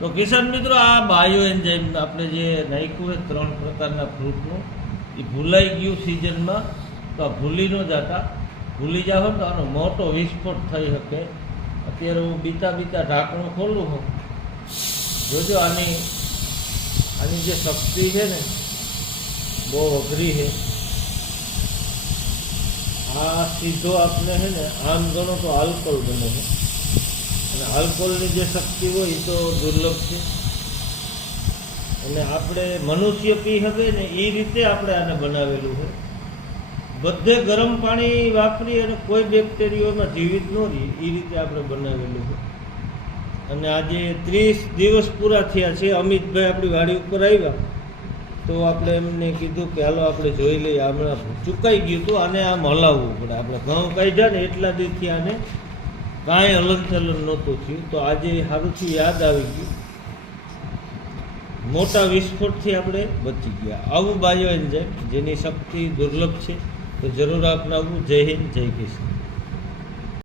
તો કિસાન મિત્રો, આ બાયો એન્ઝાઇમ આપણે જે નાખ્યું હોય 3 પ્રકારના ફ્રૂટનું, એ ભૂલાઈ ગયું સિઝનમાં, તો આ ભૂલી ન જતા. ભૂલી જાઓ તો આનો મોટો વિસ્ફોટ થઈ શકે. અત્યારે હું બીતા ઢાંકણું ખોલું હું, જોજો આની જે શક્તિ છે ને બહુ અઘરી છે. આ સીધો આપણે છે ને આમ ગણો તો આલ્કોહોલ બને છે, અને આલ્કોહોલની જે શક્તિ હોય એ તો દુર્લભ છે. અને આપણે મનુષ્ય પી શકે ને એ રીતે આપણે આને બનાવેલું છે. બધે ગરમ પાણી વાપરી અને કોઈ બેક્ટેરિયામાં જીવિત ન રહી એ રીતે આપણે બનાવેલું છે. અને આજે 30 દિવસ પૂરા થયા છે. અમિતભાઈ આપણી વાડી ઉપર આવ્યા તો આપણે એમને કીધું કે હાલો આપણે જોઈ લઈએ. હમણાં ચૂકાઈ ગયું હતું, આને આમ હલાવવું પડે. આપણે ઘઉં કાઢ્યા ને એટલા દીથી આને કાંઈ હલનચલન નહોતું થયું. તો આજે સારુંથી યાદ આવી ગયું, મોટા વિસ્ફોટથી આપણે બચી ગયા. આવું બાયો એન્ઝાઇમ જેની શક્તિ દુર્લભ છે, તો જરૂર અપનાવવું. જય હિન્દ, જય કિસાન.